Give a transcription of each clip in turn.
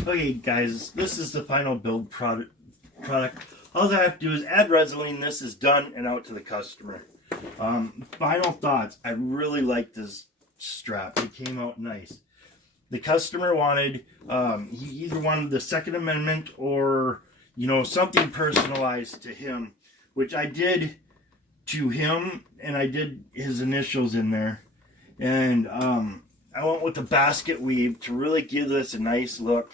Okay, guys, this is the final build product. All I have to do is add Resolene. This is done and out to the customer. Final thoughts. I really like this strap. It came out nice. The customer wanted, he either wanted the Second Amendment or, something personalized to him, which I did to him, and I did his initials in there. And I went with the basket weave to really give this a nice look.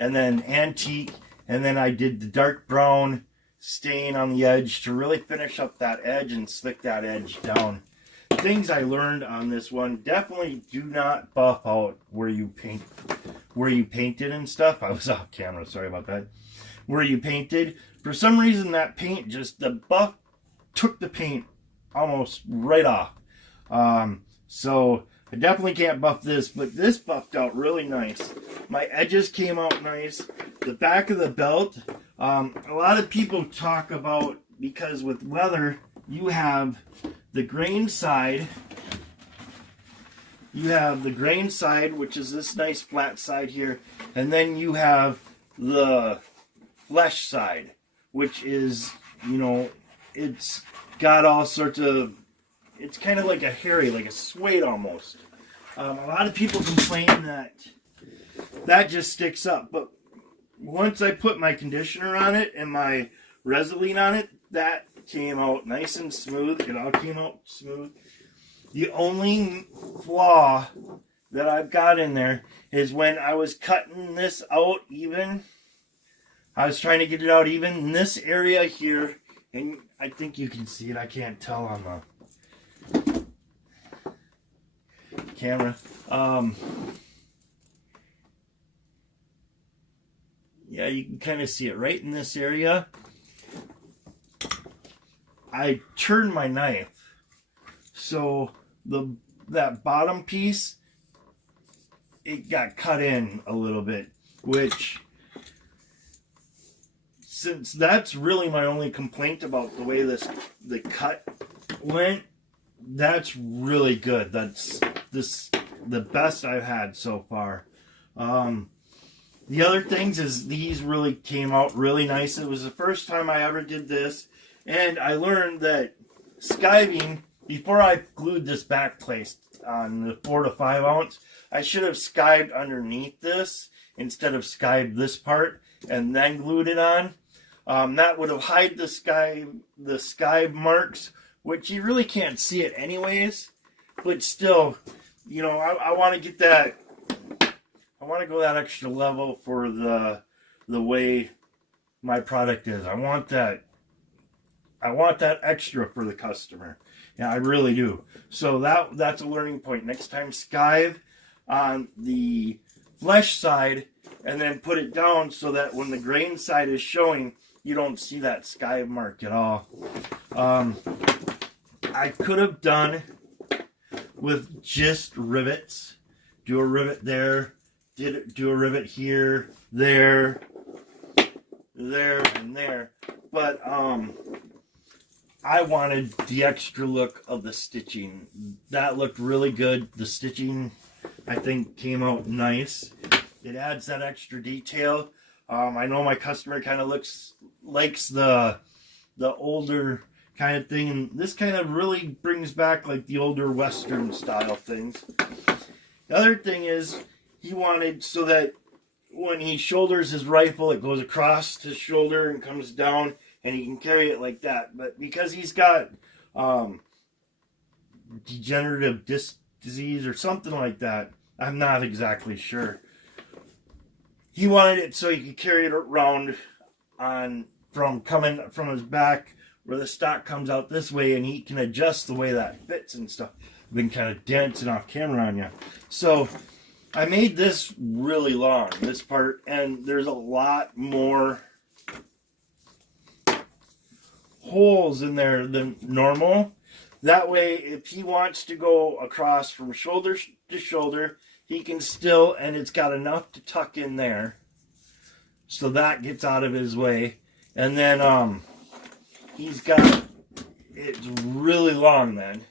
And then antique, and then I did the dark brown stain on the edge to really finish up that edge and slick that edge down. Things I learned on this one: definitely do not buff out where you painted and stuff. I was off camera, sorry about that. Where you painted, for some reason that paint the buff took the paint almost right off. So I definitely can't buff this, but this buffed out really nice. My edges came out nice. The back of the belt, a lot of people talk about, because with leather, you have the grain side. You have the grain side, which is this nice flat side here. And then you have the flesh side, which is, it's got all sorts of, it's kind of like a hairy, like a suede almost. A lot of people complain that just sticks up, but once I put my conditioner on it and my Resolene on it, that came out nice and smooth. It all came out smooth. The only flaw that I've got in there is when I was cutting this out even, I was trying to get it out even in this area here, and I think you can see it. I can't tell on the camera. Yeah, you can kind of see it right in this area. I turned my knife, so that bottom piece, it got cut in a little bit, which, since that's really my only complaint about the way the cut went, that's really good. That's the best I've had so far. The other things is these really came out really nice. It was the first time I ever did this, and I learned that skiving, before I glued this back plate on the 4 to 5 ounce, I should have skived underneath this instead of skived this part and then glued it on. That would have hide the skive marks, which you really can't see it anyways, but still, I want to get that. I want to go that extra level for the way my product is. I want that extra for the customer. Yeah, I really do. So that's a learning point. Next time, skive on the flesh side and then put it down so that when the grain side is showing, you don't see that skive mark at all. I could have done with just rivets. Do a rivet there. Do a rivet here, there, and there. But I wanted the extra look of the stitching. That looked really good. The stitching, I think, came out nice. It adds that extra detail. I know my customer kind of likes the older kind of thing, and this kind of really brings back like the older Western style things. The other thing is, he wanted so that when he shoulders his rifle, it goes across his shoulder and comes down, and he can carry it like that. But because he's got degenerative disc disease or something like that, I'm not exactly sure. He wanted it so he could carry it around from coming from his back, where the stock comes out this way, and he can adjust the way that fits and stuff. I've been kind of dancing off camera on you. So I made this really long, this part, and there's a lot more holes in there than normal. That way, if he wants to go across from shoulder to shoulder, he can still, and it's got enough to tuck in there. So that gets out of his way. And then he's got, it's really long then.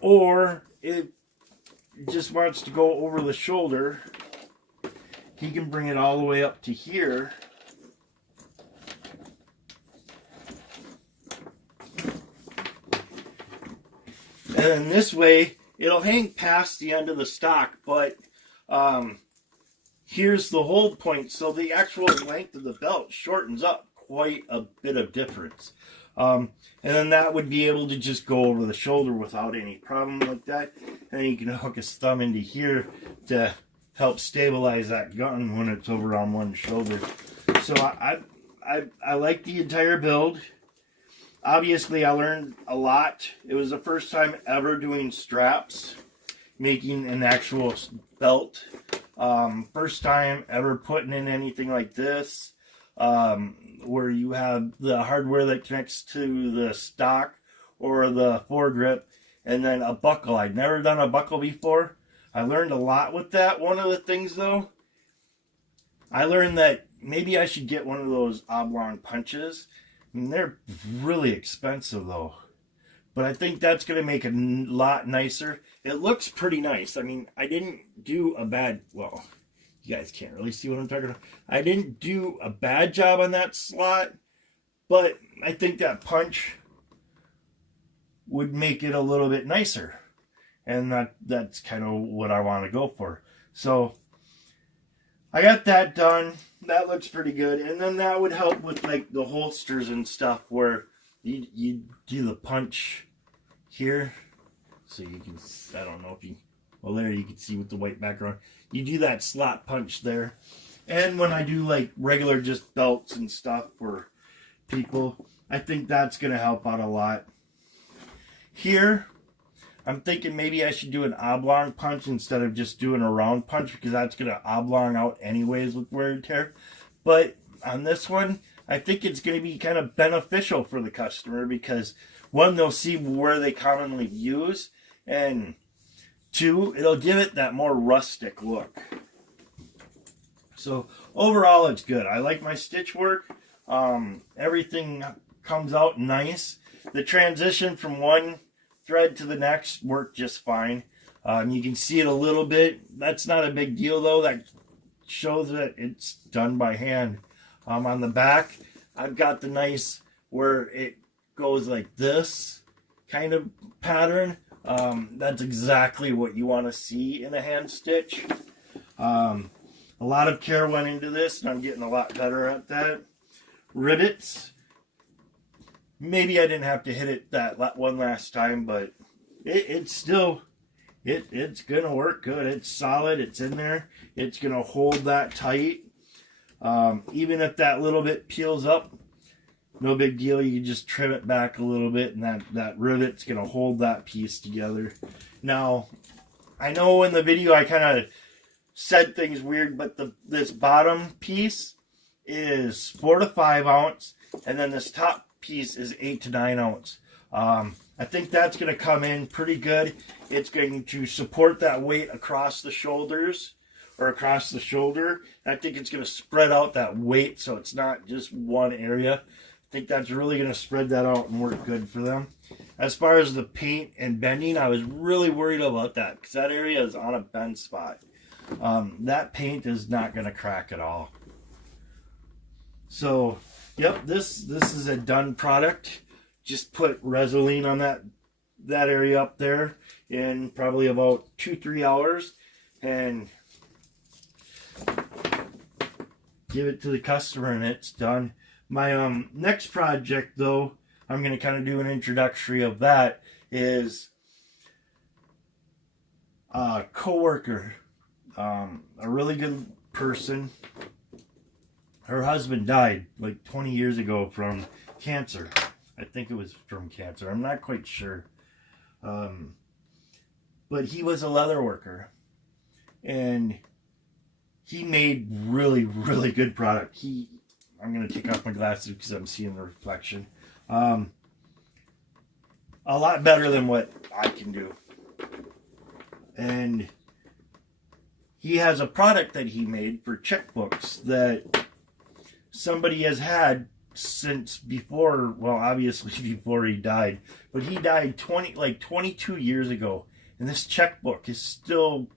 Or it just wants to go over the shoulder, he can bring it all the way up to here. And then this way, it'll hang past the end of the stock, but here's the hold point. So the actual length of the belt shortens up quite a bit of difference. And then that would be able to just go over the shoulder without any problem like that. And then you can hook his thumb into here to help stabilize that gun when it's over on one shoulder. So I like the entire build. Obviously, I learned a lot. It was the first time ever doing straps, making an actual belt. First time ever putting in anything like this, where you have the hardware that connects to the stock or the foregrip, and then a buckle. I'd never done a buckle before. I learned a lot with that. One of the things, though, I learned that maybe I should get one of those oblong punches. I mean, they're really expensive, though. But I think that's going to make it a lot nicer. It looks pretty nice. I mean, I didn't do a bad... Well, you guys can't really see what I'm talking about. I didn't do a bad job on that slot. But I think that punch would make it a little bit nicer. And that's kind of what I want to go for. So, I got that done. That looks pretty good. And then that would help with like the holsters and stuff where you do the punch here. So you can, I don't know if you, well there you can see with the white background. You do that slot punch there. And when I do like regular just belts and stuff for people, I think that's going to help out a lot. Here, I'm thinking maybe I should do an oblong punch instead of just doing a round punch, because that's going to oblong out anyways with wear and tear. But on this one, I think it's going to be kind of beneficial for the customer, because one, they'll see where they commonly use, and two, it'll give it that more rustic look. So overall, it's good. I like my stitch work. Everything comes out nice. The transition from one thread to the next worked just fine. You can see it a little bit. That's not a big deal, though. That shows that it's done by hand. On the back, I've got the nice where it goes like this kind of pattern. That's exactly what you want to see in a hand stitch. A lot of care went into this, and I'm getting a lot better at that. Rivets. Maybe I didn't have to hit it that one last time, but it's still, it's going to work good. It's solid. It's in there. It's going to hold that tight. Even if that little bit peels up, no big deal. You can just trim it back a little bit, and that rivet's going to hold that piece together. Now, I know in the video I kind of said things weird, but this bottom piece is 4 to 5 ounce, and then this top piece is 8 to 9 ounce. I think that's going to come in pretty good. It's going to support that weight across the shoulders, or across the shoulder. I think it's going to spread out that weight so it's not just one area. I think that's really going to spread that out and work good for them. As far as the paint and bending, I was really worried about that, because that area is on a bend spot. That paint is not going to crack at all. So, yep, this is a done product. Just put Resolene on that area up there in probably about 2-3 hours, and give it to the customer, and it's done. My next project, though, I'm going to kind of do an introductory of that, is a coworker, a really good person. Her husband died like 20 years ago from cancer. I think it was from cancer. I'm not quite sure. But he was a leather worker. And he made really, really good product. I'm going to take off my glasses because I'm seeing the reflection. A lot better than what I can do. And he has a product that he made for checkbooks that somebody has had since before, well, obviously before he died, but he died 22 years ago, and this checkbook is still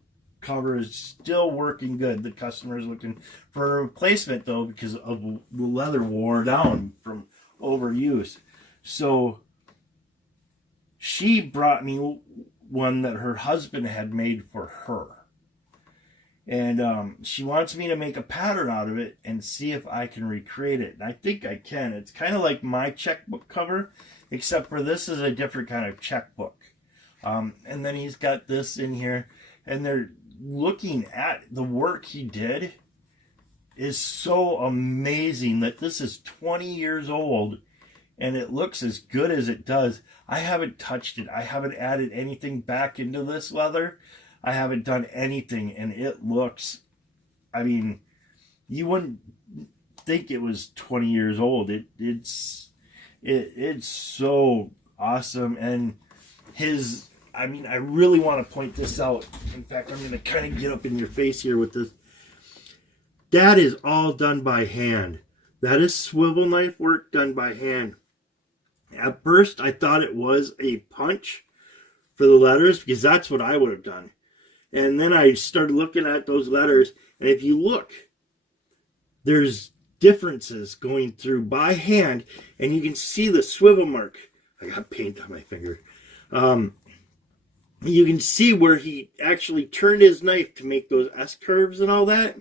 cover is still working good. The customer is looking for a replacement though because of the leather wore down from overuse. So she brought me one that her husband had made for her. And she wants me to make a pattern out of it and see if I can recreate it. And I think I can. It's kind of like my checkbook cover, except for this is a different kind of checkbook. And then he's got this in here. And they're looking at the work he did is so amazing that this is 20 years old. And it looks as good as it does. I haven't touched it. I haven't added anything back into this leather. I haven't done anything, and it looks, I mean, you wouldn't think it was 20 years old. It's so awesome. And I mean, I really want to point this out. In fact, I'm going to kind of get up in your face here with this. That is all done by hand. That is swivel knife work done by hand. At first, I thought it was a punch for the letters because that's what I would have done. And then I started looking at those letters, and if you look, there's differences going through by hand, and you can see the swivel mark. I got paint on my finger. You can see where he actually turned his knife to make those S curves and all that.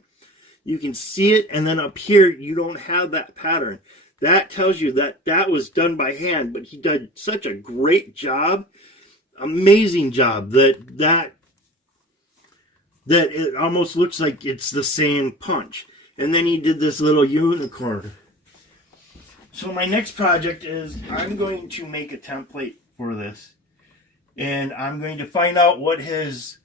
You can see it, and then up here, you don't have that pattern. That tells you that that was done by hand, but he did such a great job, amazing job, that it almost looks like it's the same punch. And then he did this little unicorn. So my next project is I'm going to make a template for this. And I'm going to find out what his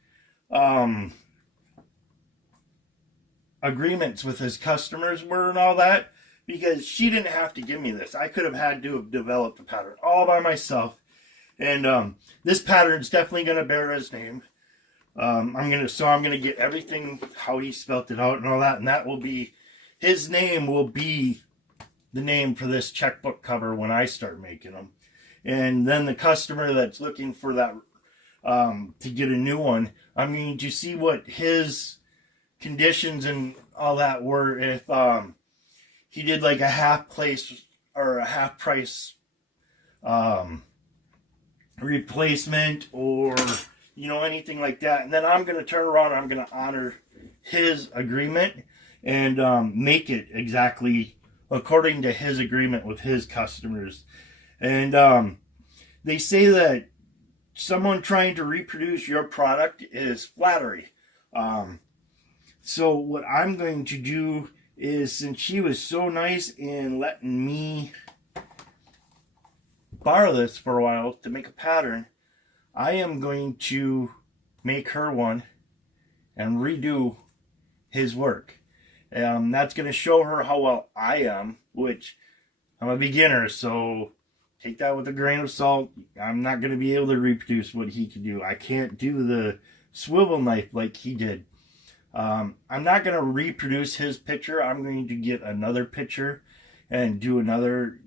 agreements with his customers were and all that. Because she didn't have to give me this. I could have had to have developed a pattern all by myself. And this pattern is definitely going to bear his name. I'm gonna get everything how he spelt it out and all that, and that will be his name will be the name for this checkbook cover when I start making them. And then the customer that's looking for that to get a new one, I'm going to see what his conditions and all that were. If he did like a half place or a half price replacement or anything like that. And then I'm going to turn around and I'm going to honor his agreement and make it exactly according to his agreement with his customers. And they say that someone trying to reproduce your product is flattery. So what I'm going to do is, since she was so nice in letting me borrow this for a while to make a pattern, I am going to make her one and redo his work. That's going to show her how well I am, which I'm a beginner, so take that with a grain of salt. I'm not going to be able to reproduce what he could do. I can't do the swivel knife like he did. I'm not going to reproduce his picture. I'm going to get another picture and do another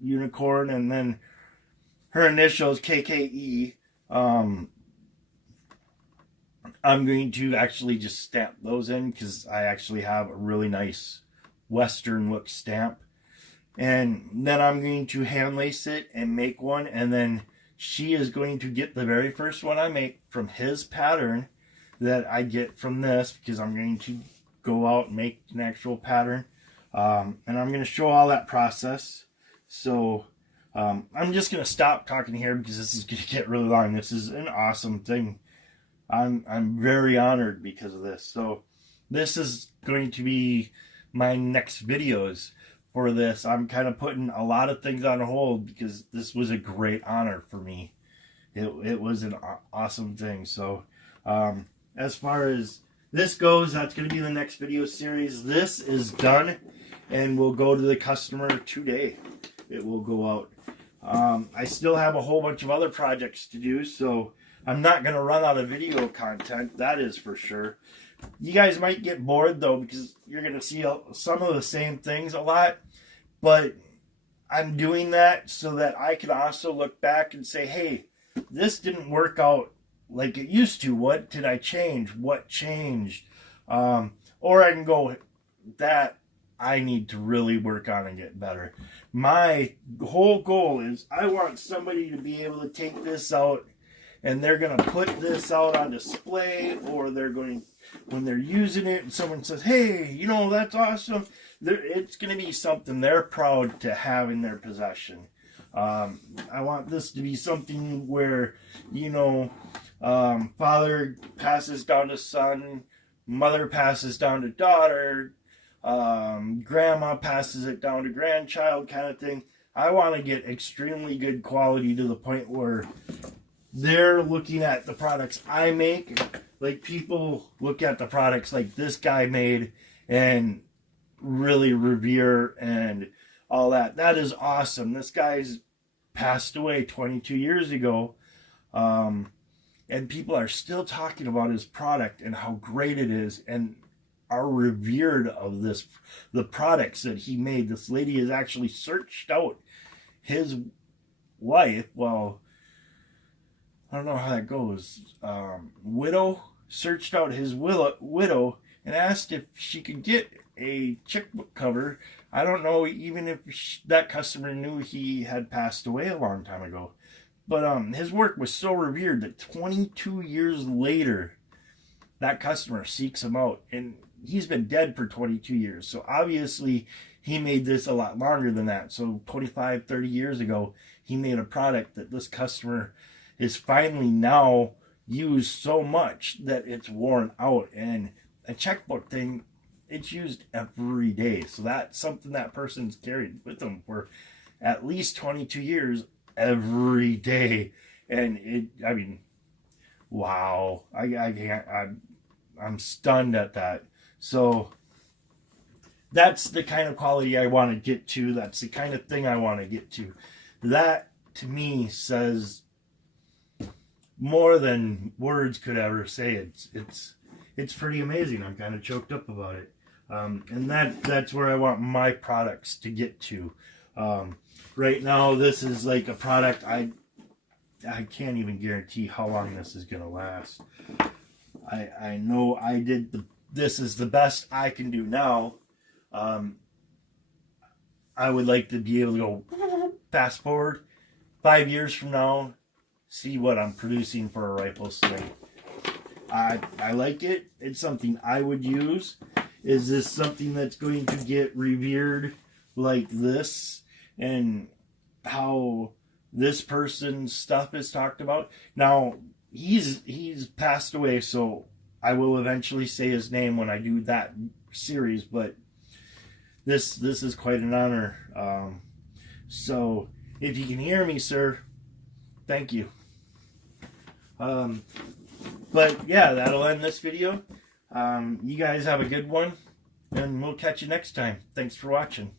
unicorn, and then her initials, KKE. I'm going to actually just stamp those in because I actually have a really nice Western look stamp. And then I'm going to hand lace it and make one, and then she is going to get the very first one I make from his pattern that I get from this, because I'm going to go out and make an actual pattern. And I'm going to show all that process. So I'm just going to stop talking here because this is going to get really long. This is an awesome thing. I'm very honored because of this. So this is going to be my next videos for this. I'm kind of putting a lot of things on hold because this was a great honor for me. It was an awesome thing. So as far as this goes, that's going to be the next video series. This is done and will go to the customer today. It will go out. I still have a whole bunch of other projects to do, so I'm not going to run out of video content, that is for sure. You guys might get bored, though, because you're going to see some of the same things a lot, but I'm doing that so that I can also look back and say, hey, this didn't work out like it used to. What did I change? What changed? Or I can go, that I need to really work on and get better. My whole goal is I want somebody to be able to take this out and they're going to put this out on display, or they're going, when they're using it and someone says, hey, you know, that's awesome, it's going to be something they're proud to have in their possession. I want this to be something where, you know, father passes down to son, mother passes down to daughter, grandma passes it down to grandchild, kind of thing. I want to get extremely good quality to the point where they're looking at the products I make, like people look at the products like this guy made and really revere and all that. That is awesome. This guy's passed away 22 years ago, and people are still talking about his product and how great it is, and are revered of this, the products that he made. This lady has actually searched out his wife. Well, I don't know how that goes. Widow searched out his widow and asked if she could get a checkbook cover. I don't know even if that customer knew he had passed away a long time ago. But his work was so revered that 22 years later, that customer seeks him out. And he's been dead for 22 years. So obviously, he made this a lot longer than that. So 25, 30 years ago, he made a product that this customer is finally now used so much that it's worn out. And a checkbook thing, it's used every day. So that's something that person's carried with them for at least 22 years every day. And it, I mean, wow. I'm stunned at that. So that's the kind of quality I want to get to. That's the kind of thing I want to get to. That, to me, says more than words could ever say. It's pretty amazing. I'm kind of choked up about it. And that's where I want my products to get to. Right now, this is like a product I can't even guarantee how long this is going to last. I know this is the best I can do now. I would like to be able to go fast forward 5 years from now, see what I'm producing for a rifle sling. I like it. It's something I would use. Is this something that's going to get revered like this, and how this person's stuff is talked about? Now, he's passed away, so I will eventually say his name when I do that series, but this is quite an honor. So if you can hear me, sir, thank you. But yeah, that'll end this video. You guys have a good one, and we'll catch you next time. Thanks for watching.